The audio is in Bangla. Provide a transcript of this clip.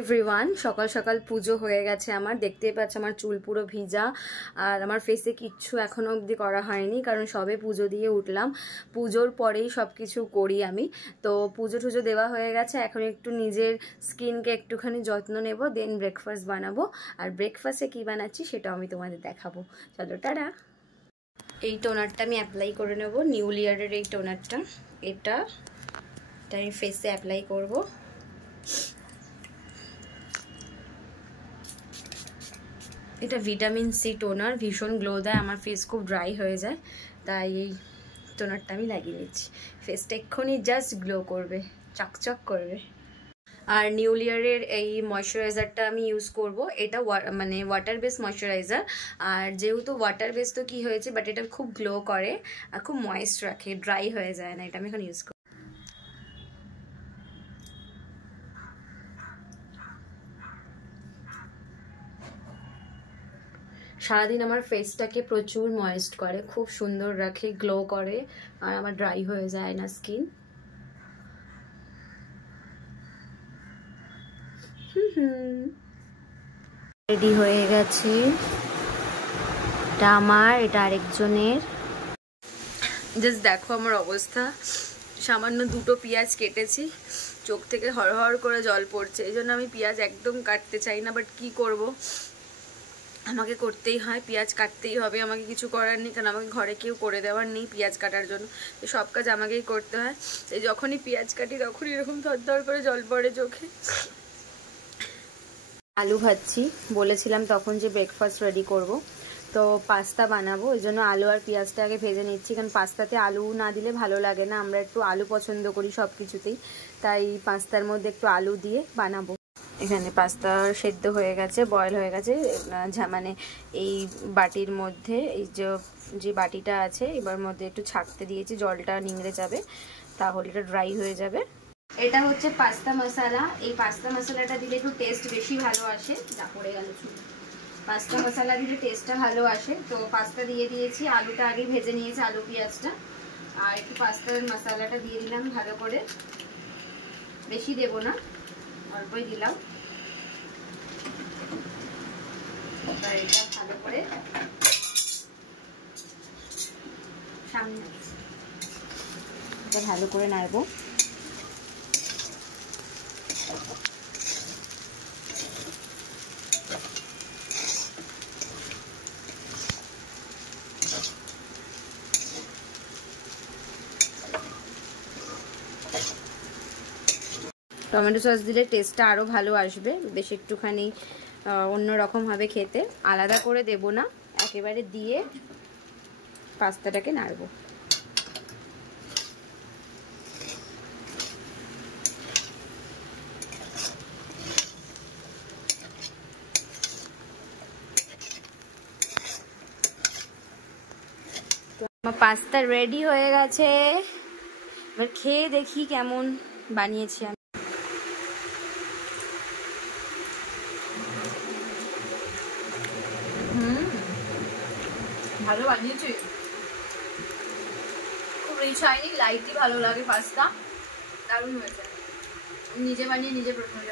এভরিওয়ান, সকাল সকাল পুজো হয়ে গেছে আমার। দেখতেই পাচ্ছ আমার চুল পুরো ভিজা, আর আমার ফেসে কিচ্ছু এখনো অবধি করা হয়নি, কারণ সবে পুজো দিয়ে উঠলাম। পুজোর পরেই সব কিছু করি আমি। তো পুজো টুজো দেওয়া হয়ে গেছে, এখন একটু নিজের স্কিনকে একটুখানি যত্ন নেব, দেন ব্রেকফাস্ট বানাবো। আর ব্রেকফাস্টে কি বানাচ্ছি সেটাও আমি তোমাদের দেখাবো। চলো টাটা। এই টোনারটা আমি অ্যাপ্লাই করে নেব, নিউ লিয়ারের এই টোনারটা। এটা আমি ফেসে অ্যাপ্লাই করবো। এটা ভিটামিন সি টোনার, ভীষণ গ্লো দেয়। আমার ফেস খুব ড্রাই হয়ে যায়, তাই এই টোনারটা আমি লাগিয়ে নিচ্ছি। ফেসটা এক্ষুনি জাস্ট গ্লো করবে, চকচক করবে। আর নিউ লিয়ারের এই ময়শ্চারাইজারটা আমি ইউজ করব। এটা মানে ওয়াটার বেস ময়শ্চারাইজার। আর যেহেতু ওয়াটার বেস তো কি হয়েছে, বাট এটা খুব গ্লো করে আর খুব ময়েস্ট রাখে, ড্রাই হয়ে যায় না। এটা আমি এখন ইউজ করব। সারাদিন আমার ফেসটাকে প্রচুর ময়েস্ট করে, খুব সুন্দর রাখে, গ্লো করে, আর আমার ড্রাই হয়ে যায় না স্কিন। রেডি হয়ে গেছে। এটা আমার, এটা আরেকজনের। জাস্ট দেখো আমার অবস্থা। সামান্য দুটো পেঁয়াজ কেটেছি, চোখ থেকে হড়হড় করে জল পড়ছে। এই জন্য আমি পেঁয়াজ একদম কাটতে চাই না, বাট কি করব, আমাকে করতেই হয়, পেঁয়াজ কাটতেই হবে। আমাকে কিছু করার নেই, কারণ আমাকে ঘরে কেউ করে দেওয়ার নেই পেঁয়াজ কাটার জন্য। তো সব কাজ আমাকেই করতে হয়। এই যখনই পেঁয়াজ কাটি তখনই এরকম থরথর করে জল পড়ে চোখে। আলু ভাজছি, বলেছিলাম তখন যে ব্রেকফাস্ট রেডি করব। তো পাস্তা বানাবো, ওই জন্য আলু আর পেঁয়াজটা আগে ভেজে নিচ্ছি, কারণ পাস্তাতে আলু না দিলে ভালো লাগে না। আমরা একটু আলু পছন্দ করি সব কিছুতেই, তাই পাস্তার মধ্যে একটু আলু দিয়ে বানাবো। এখানে পাস্তা সেদ্ধ হয়ে গেছে, বয়েল হয়ে গেছে। মানে এই বাটির মধ্যে, এই যে বাটিটা আছে, এবার মধ্যে একটু ছাঁকতে দিয়েছি, জলটা নিংড়ে যাবে, তাহলে এটা ড্রাই হয়ে যাবে। এটা হচ্ছে পাস্তা মশলা। এই পাস্তা মশলাটা দিলে একটু টেস্ট বেশি ভালো আসে। যা পড়ে গেল চুল। পাস্তা মশলা দিলে টেস্টটা ভালো আসে। তো পাস্তা দিয়ে দিয়েছি, আলুটা আগে ভেজে নিয়েছি, আলু পেঁয়াজটা। আর একটু পাস্তার মশলাটা দিয়ে দিলাম ভালো করে, বেশি দেবো না, অল্পই দিলাম। এবার এটা ভালো করে সামনে ভালো করে নাড়বো। টমেটো সস দিলে টেস্টটা আরও ভালো আসবে, বেশ একটুখানি অন্যরকম হবে খেতে। আলাদা করে দেব না, একেবারে দিয়ে পাস্তাটাকে নাড়বো। আমার পাস্তা রেডি হয়ে গেছে, এবার খেয়ে দেখি কেমন বানিয়েছি আমি। ভালো বানিয়েছি, খুব রিচ হয়নি, লাইটই ভালো লাগে পাস্তা, দারুণ হয়েছে। নিজে বানিয়ে নিজে প্রথমে